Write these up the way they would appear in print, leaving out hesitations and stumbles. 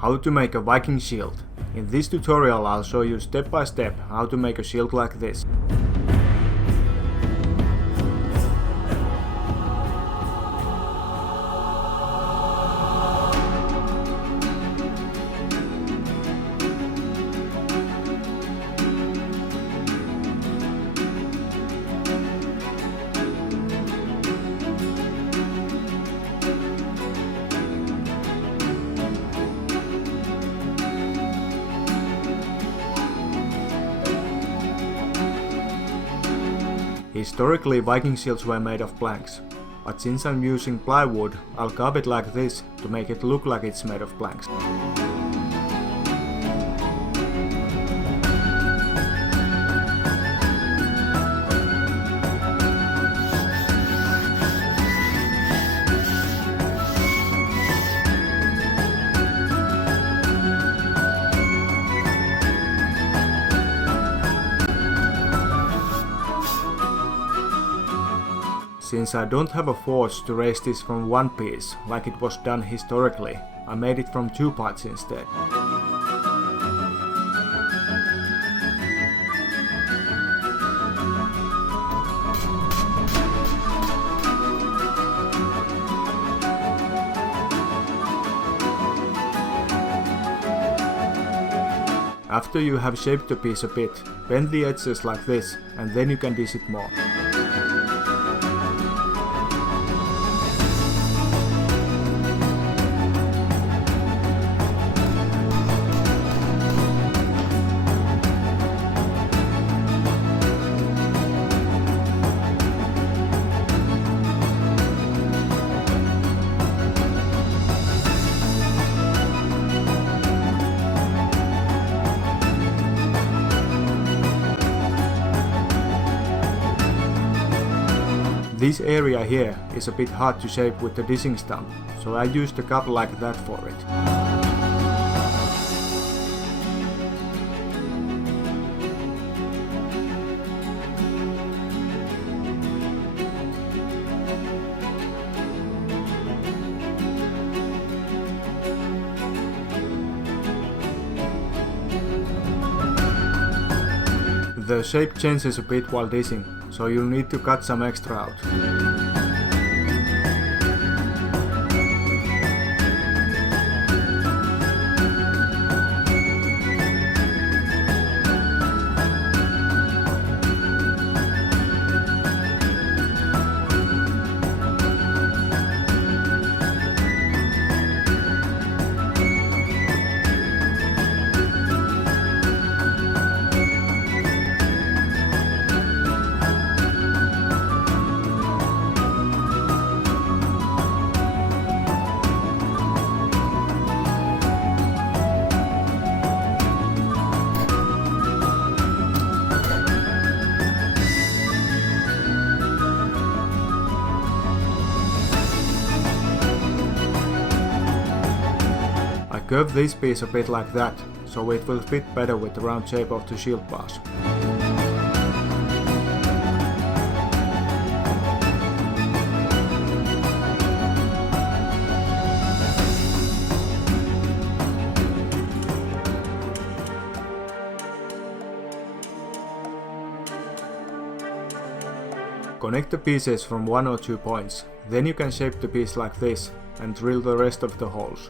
How to make a Viking shield. In this tutorial I'll show you step by step how to make a shield like this. Historically, Viking shields were made of planks, but since I'm using plywood, I'll carve it like this to make it look like it's made of planks. Since I don't have a forge to raise this from one piece, like it was done historically, I made it from two parts instead. After you have shaped the piece a bit, bend the edges like this, and then you can dish it more. This area here is a bit hard to shape with the dishing stump, so I used a cup like that for it. The shape changes a bit while dishing, so you'll need to cut some extra out. Curve this piece a bit like that, so it will fit better with the round shape of the shield bars. Connect the pieces from 1 or 2 points, then you can shape the piece like this and drill the rest of the holes.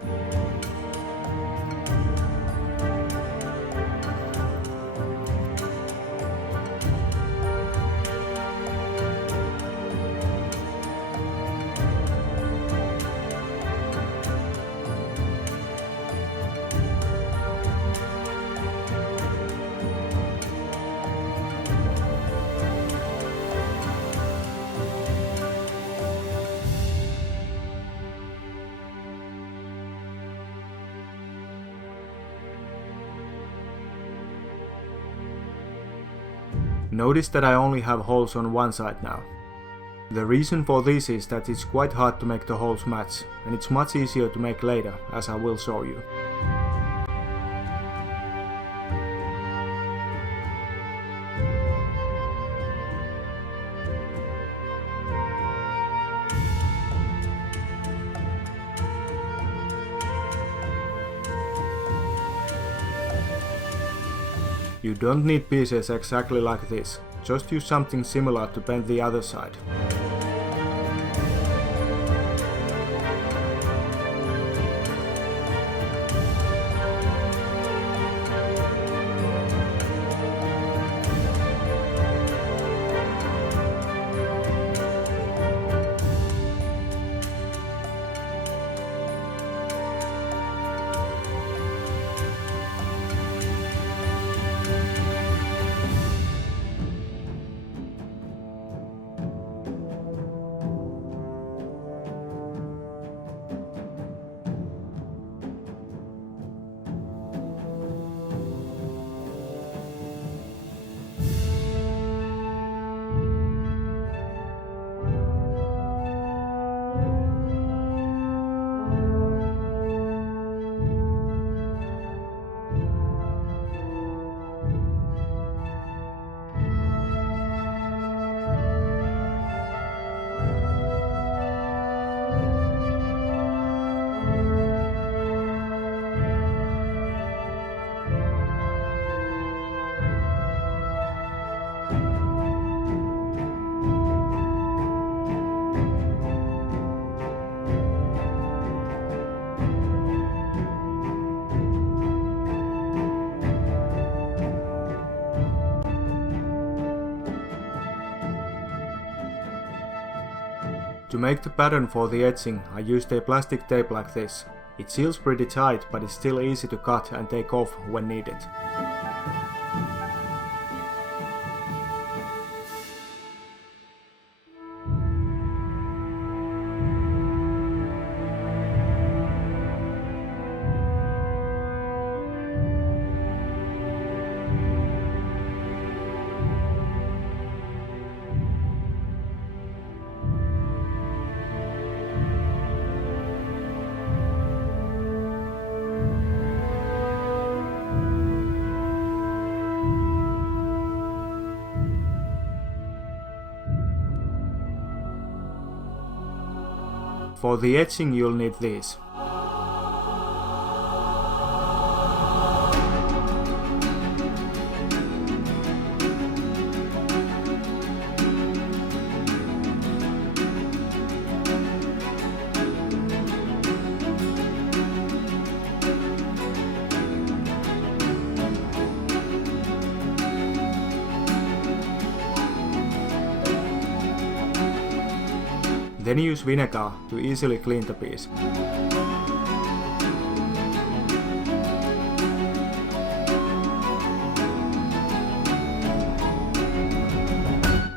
Notice that I only have holes on one side now. The reason for this is that it's quite hard to make the holes match, and it's much easier to make later, as I will show you. You don't need pieces exactly like this, just use something similar to bend the other side. To make the pattern for the etching, I used a plastic tape like this. It seals pretty tight, but it's still easy to cut and take off when needed. For the etching you'll need these. Then use vinegar to easily clean the piece.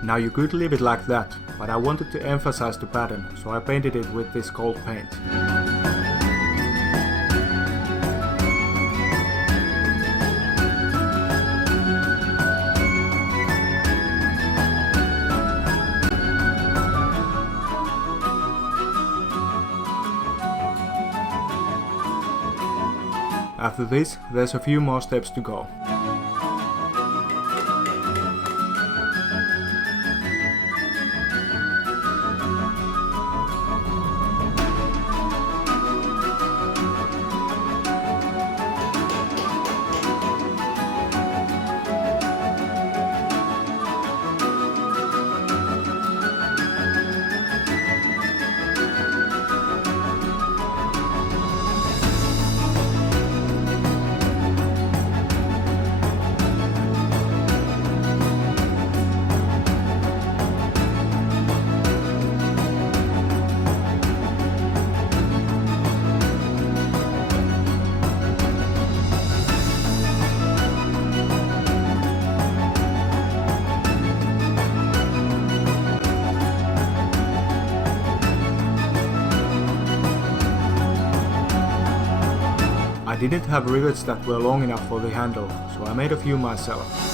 Now you could leave it like that, but I wanted to emphasize the pattern, so I painted it with this gold paint. After this, there's a few more steps to go. I didn't have rivets that were long enough for the handle, so I made a few myself.